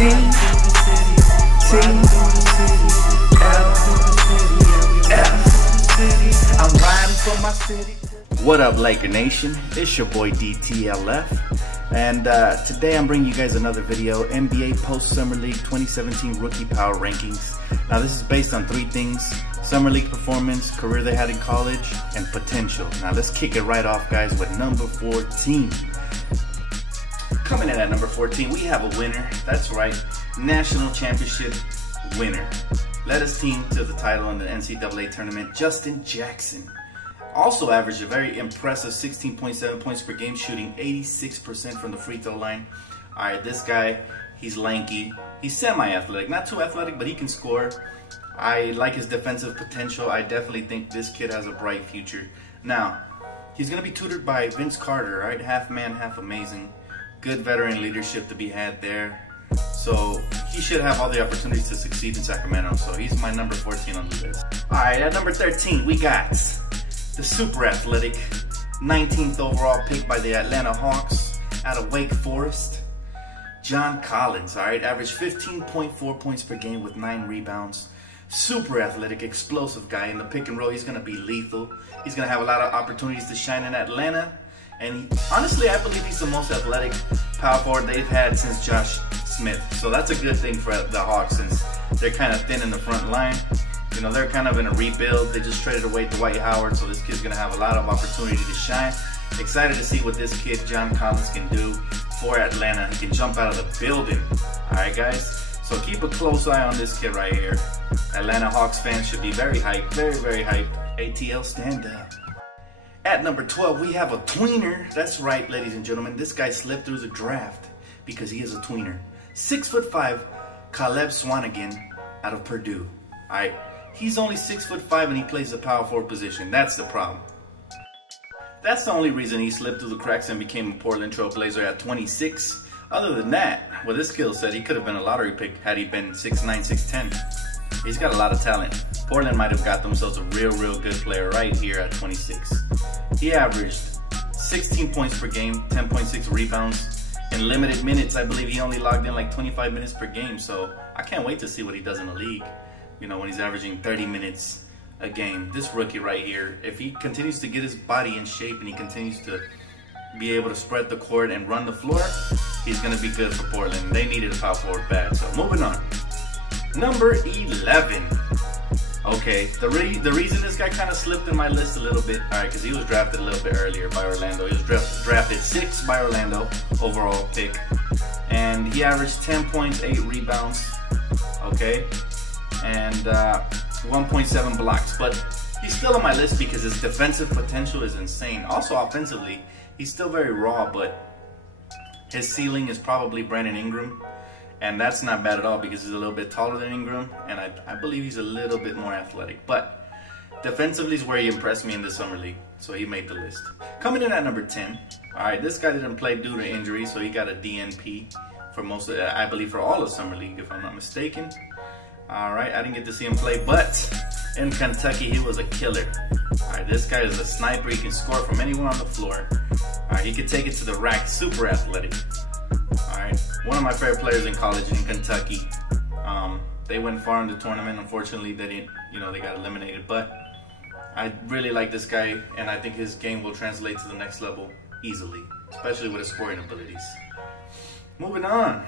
I'm riding for my city. What up, Laker Nation? It's your boy DTLF, and today I'm bringing you guys another video: NBA Post Summer League 2017 Rookie Power Rankings. Now this is based on three things: Summer League performance, career they had in college, and potential. Now let's kick it right off, guys, with number 14. Coming in at number 14, we have a winner. That's right, national championship winner. Led his team to the title in the NCAA tournament, Justin Jackson. Also averaged a very impressive 16.7 points per game, shooting 86% from the free throw line. All right, this guy, he's lanky. He's semi-athletic, not too athletic, but he can score. I like his defensive potential. I definitely think this kid has a bright future. Now, he's gonna be tutored by Vince Carter, right? Half man, half amazing. Good veteran leadership to be had there. So he should have all the opportunities to succeed in Sacramento. So he's my number 14 on the list. All right, at number 13, we got the super athletic 19th overall pick by the Atlanta Hawks out of Wake Forest, John Collins. All right, averaged 15.4 points per game with 9 rebounds. Super athletic, explosive guy. In the pick and roll, he's going to be lethal. He's going to have a lot of opportunities to shine in Atlanta. And honestly, I believe he's the most athletic power forward they've had since Josh Smith. So that's a good thing for the Hawks, since they're kind of thin in the front line. You know, they're kind of in a rebuild. They just traded away Dwight Howard, so this kid's going to have a lot of opportunity to shine. Excited to see what this kid, John Collins, can do for Atlanta. He can jump out of the building. All right, guys? So keep a close eye on this kid right here. Atlanta Hawks fans should be very hyped, very, very hyped. ATL, stand up. At number 12, we have a tweener. That's right, ladies and gentlemen. This guy slipped through the draft because he is a tweener. 6'5", Caleb Swanigan out of Purdue. All right. He's only 6'5" and he plays the power forward position. That's the problem. That's the only reason he slipped through the cracks and became a Portland Trailblazer at 26. Other than that, with his skill set, he could have been a lottery pick had he been 6'9", 6'10". He's got a lot of talent. Portland might have got themselves a real good player right here at 26. He averaged 16 points per game, 10.6 rebounds. In limited minutes, I believe he only logged in like 25 minutes per game. So I can't wait to see what he does in the league. You know, when he's averaging 30 minutes a game. This rookie right here, if he continues to get his body in shape and he continues to be able to spread the court and run the floor, he's going to be good for Portland. They needed a power forward bad. So moving on. Number 11. Okay, the reason this guy kind of slipped in my list a little bit, all right, because he was drafted a little bit earlier by Orlando. He was drafted 6th by Orlando, overall pick. And he averaged 10 points, 8 rebounds, okay, and 1.7 blocks. But he's still on my list because his defensive potential is insane. Also offensively, he's still very raw, but his ceiling is probably Brandon Ingram. And that's not bad at all because he's a little bit taller than Ingram, and I believe he's a little bit more athletic. But defensively is where he impressed me in the Summer League, so he made the list. Coming in at number 10, all right, this guy didn't play due to injury, so he got a DNP for most of, I believe for all of Summer League, if I'm not mistaken. All right, I didn't get to see him play, but in Kentucky, he was a killer. All right, this guy is a sniper. He can score from anywhere on the floor. All right, he could take it to the rack, super athletic. Alright, one of my favorite players in college in Kentucky. They went far in the tournament. Unfortunately, they didn't, they got eliminated. But I really like this guy, and I think his game will translate to the next level easily, especially with his scoring abilities. Moving on.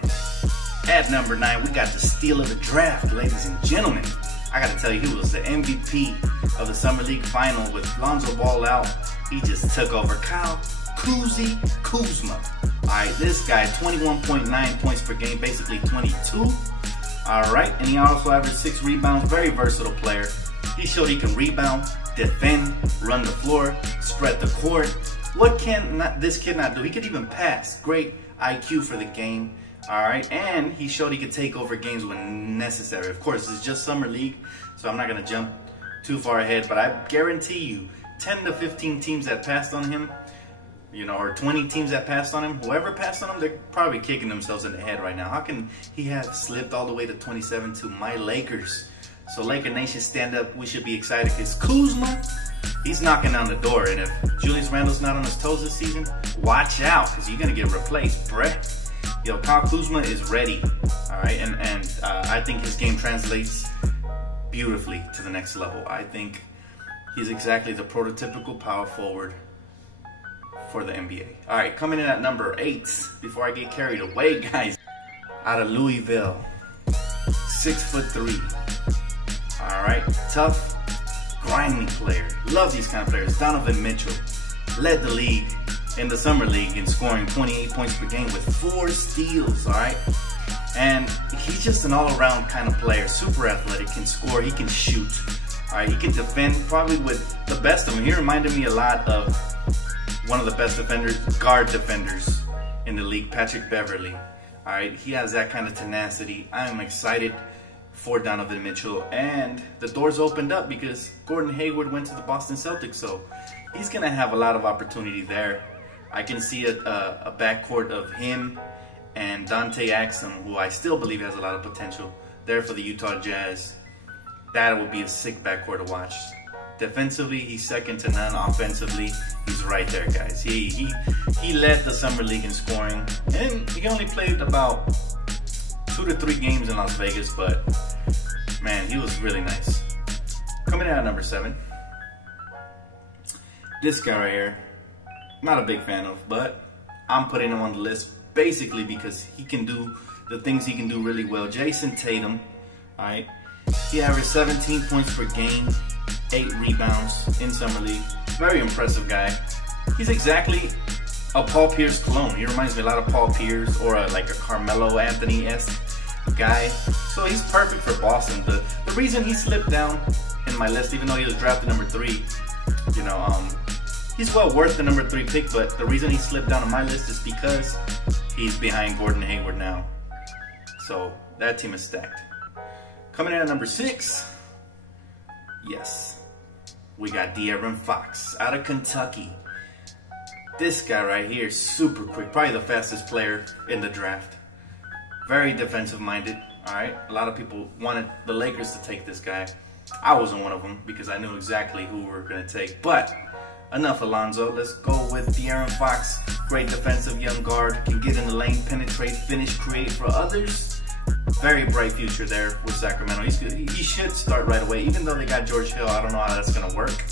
At number 9, we got the steal of the draft, ladies and gentlemen. I got to tell you, he was the MVP of the Summer League final with Lonzo Ball out. He just took over. Kuzma. Alright, this guy, 21.9 points per game, basically 22. Alright, and he also averaged 6 rebounds. Very versatile player. He showed he can rebound, defend, run the floor, spread the court. What can this kid not do? He could even pass. Great IQ for the game. Alright, and he showed he could take over games when necessary. Of course, it's just Summer League, so I'm not going to jump too far ahead, but I guarantee you, 10 to 15 teams that passed on him, or 20 teams that passed on him, whoever passed on him, they're probably kicking themselves in the head right now. How can he have slipped all the way to 27 to my Lakers? So Laker Nation, stand up. We should be excited because Kuzma, he's knocking on the door. And if Julius Randle's not on his toes this season, watch out because you're going to get replaced, bruh. Yo, Kyle Kuzma is ready. All right, and I think his game translates beautifully to the next level. I think he's exactly the prototypical power forward for the NBA. All right, coming in at number 8, before I get carried away, guys, out of Louisville, 6'3". All right, tough, grimy player. Love these kind of players. Donovan Mitchell led the league in the summer league in scoring 28 points per game with 4 steals. All right, and he's just an all-around kind of player. Super athletic, can score, he can shoot. All right, he can defend probably with the best of them. He reminded me a lot of one of the best defenders, guard defenders in the league, Patrick Beverley. All right, he has that kind of tenacity. I am excited for Donovan Mitchell, and the doors opened up because Gordon Hayward went to the Boston Celtics, so he's gonna have a lot of opportunity there. I can see a backcourt of him and Dante Exum, who I still believe has a lot of potential there for the Utah Jazz. That would be a sick backcourt to watch. Defensively, he's second to none. Offensively, he's right there, guys. He led the summer league in scoring, and he only played about 2 to 3 games in Las Vegas, but man, he was really nice. Coming in at number 7, this guy right here, not a big fan of, but I'm putting him on the list basically because he can do the things he can do really well. Jayson Tatum, all right, he averaged 17 points per game, 8 rebounds in summer league. Very impressive guy. He's exactly a Paul Pierce clone. He reminds me a lot of Paul Pierce, or like a Carmelo Anthony-esque guy. So he's perfect for Boston. The reason he slipped down in my list, even though he was drafted number 3, you know, he's well worth the number 3 pick, but the reason he slipped down on my list is because he's behind Gordon Hayward now. So that team is stacked. Coming in at number 6, yes, we got De'Aaron Fox out of Kentucky. This guy right here, super quick, probably the fastest player in the draft. Very defensive minded, all right? A lot of people wanted the Lakers to take this guy. I wasn't one of them because I knew exactly who we were gonna take, but enough Alonzo. Let's go with De'Aaron Fox. Great defensive young guard, can get in the lane, penetrate, finish, create for others. Very bright future there with Sacramento. He should start right away, even though they got George Hill. I don't know how that's gonna work,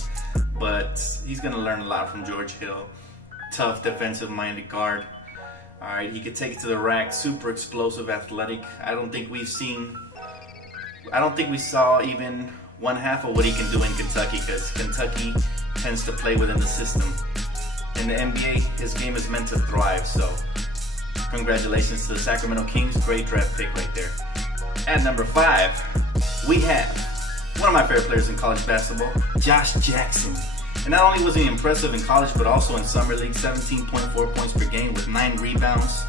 but he's gonna learn a lot from George Hill. Tough defensive-minded guard. All right, he could take it to the rack. Super explosive, athletic. I don't think we saw even one half of what he can do in Kentucky, because Kentucky tends to play within the system. In the NBA, his game is meant to thrive. So, congratulations to the Sacramento Kings. Great draft pick right there. At number 5, we have one of my favorite players in college basketball, Josh Jackson. And not only was he impressive in college, but also in summer league, 17.4 points per game with 9 rebounds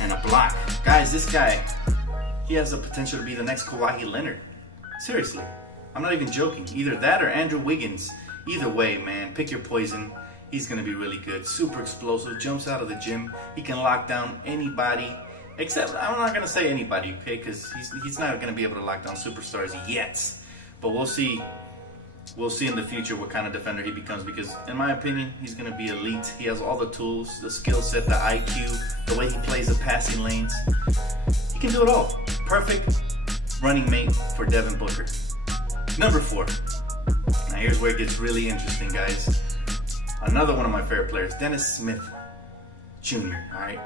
and a block. Guys, this guy, he has the potential to be the next Kawhi Leonard. Seriously, I'm not even joking. Either that or Andrew Wiggins. Either way, man, pick your poison. He's gonna be really good. Super explosive, jumps out of the gym. He can lock down anybody, except, I'm not gonna say anybody, okay? Because he's not gonna be able to lock down superstars yet. But we'll see. We'll see in the future what kind of defender he becomes, because in my opinion, he's going to be elite. He has all the tools, the skill set, the IQ, the way he plays the passing lanes. He can do it all. Perfect running mate for Devin Booker. Number 4. Now here's where it gets really interesting, guys. Another one of my favorite players, Dennis Smith Jr., all right?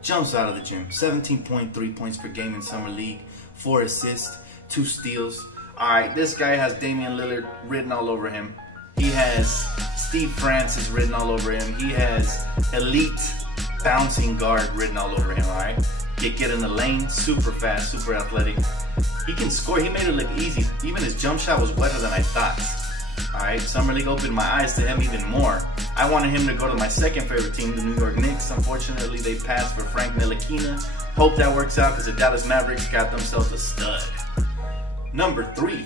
Jumps out of the gym. 17.3 points per game in summer league, 4 assists, 2 steals. Alright, this guy has Damian Lillard written all over him. He has Steve Francis written all over him. He has elite bouncing guard written all over him, alright? Get in the lane, super fast, super athletic. He can score. He made it look easy. Even his jump shot was wetter than I thought. Alright, Summer League opened my eyes to him even more. I wanted him to go to my second favorite team, the New York Knicks. Unfortunately, they passed for Frank Ntilikina. Hope that works out because the Dallas Mavericks got themselves a stud. Number 3,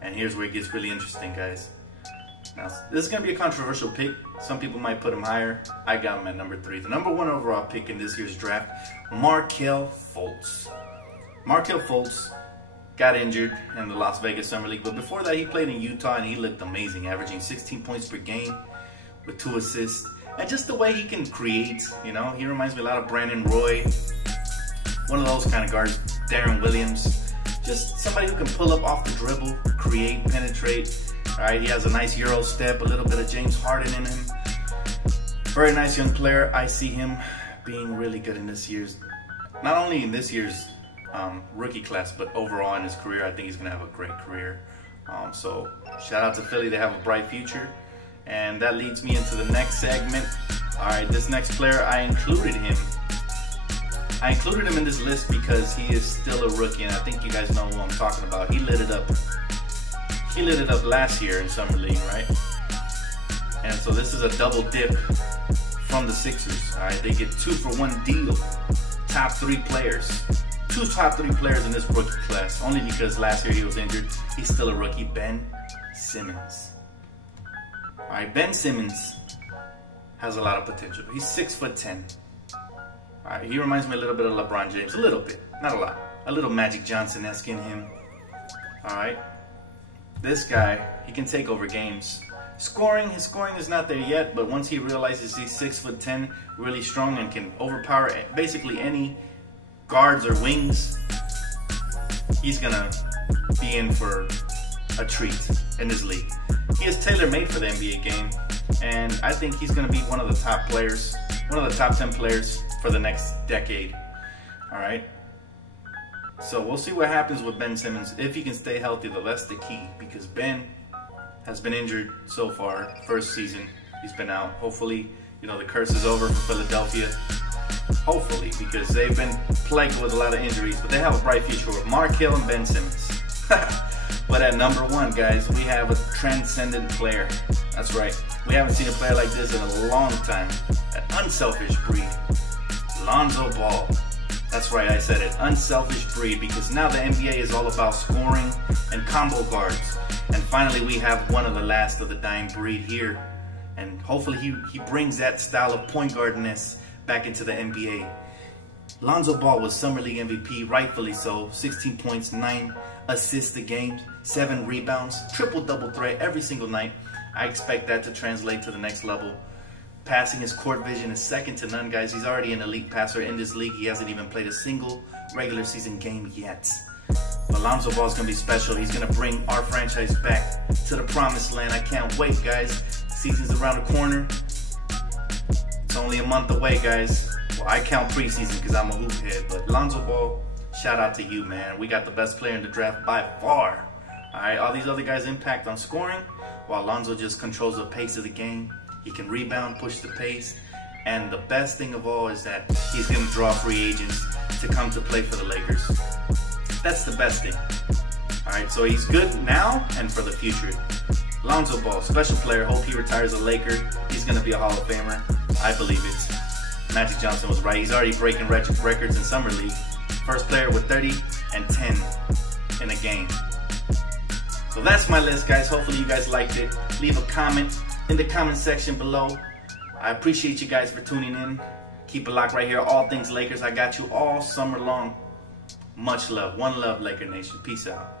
and here's where it gets really interesting, guys. Now, this is going to be a controversial pick. Some people might put him higher. I got him at number 3. The number 1 overall pick in this year's draft, Markelle Fultz. Markelle Fultz got injured in the Las Vegas Summer League, but before that, he played in Utah, and he looked amazing, averaging 16 points per game with 2 assists. And just the way he can create, you know, he reminds me a lot of Brandon Roy. One of those kind of guards. Darren Williams, just somebody who can pull up off the dribble, create, penetrate. All right, he has a nice Euro step, a little bit of James Harden in him. Very nice young player. I see him being really good in this year's, not only in this year's rookie class, but overall in his career. I think he's gonna have a great career. So shout out to Philly, they have a bright future. And that leads me into the next segment. All right, this next player, I included him in this list because he is still a rookie, and I think you guys know who I'm talking about. He lit it up last year in Summer League, right? And so this is a double dip from the Sixers. All right, they get 2-for-1 deal. Top 3 players. 2 top 3 players in this rookie class, only because last year he was injured. He's still a rookie. Ben Simmons. All right, Ben Simmons has a lot of potential. He's 6'10". All right, he reminds me a little bit of LeBron James, a little bit, not a lot. A little Magic Johnson-esque in him. All right, this guy, he can take over games. His scoring is not there yet, but once he realizes he's 6'10", really strong and can overpower basically any guards or wings, he's gonna be in for a treat in this league. He is tailor-made for the NBA game, and I think he's gonna be one of the top players, one of the top 10 players for the next decade. All right, so we'll see what happens with Ben Simmons if he can stay healthy, though. That's the key, because Ben has been injured so far. First season he's been out. Hopefully, you know, the curse is over for Philadelphia. Hopefully, because they've been plagued with a lot of injuries, but they have a bright future with Markelle and Ben Simmons. But at number 1, guys, we have a transcendent player. That's right, we haven't seen a player like this in a long time. An unselfish breed, Lonzo Ball. That's right, I said it, unselfish breed, because now the NBA is all about scoring and combo guards. And finally, we have one of the last of the dying breed here. And hopefully he brings that style of point guardness back into the NBA. Lonzo Ball was Summer League MVP, rightfully so. 16 points, 9 assists a game, 7 rebounds, triple-double threat every single night. I expect that to translate to the next level. Passing, his court vision is second to none, guys. He's already an elite passer in this league. He hasn't even played a single regular season game yet. But Lonzo Ball is going to be special. He's going to bring our franchise back to the promised land. I can't wait, guys. Season's around the corner. It's only a month away, guys. Well, I count preseason because I'm a hoop head. But Lonzo Ball, shout out to you, man. We got the best player in the draft by far. All right, all these other guys impact on scoring, while Lonzo just controls the pace of the game. He can rebound, push the pace. And the best thing of all is that he's going to draw free agents to come to play for the Lakers. That's the best thing. All right, so he's good now and for the future. Lonzo Ball, special player. Hope he retires a Laker. He's going to be a Hall of Famer. I believe it. Magic Johnson was right. He's already breaking records in Summer League. First player with 30 and 10 in a game. So that's my list, guys. Hopefully you guys liked it. Leave a comment in the comment section below. I appreciate you guys for tuning in. Keep it locked right here. All things Lakers. I got you all summer long. Much love. One love, Laker Nation. Peace out.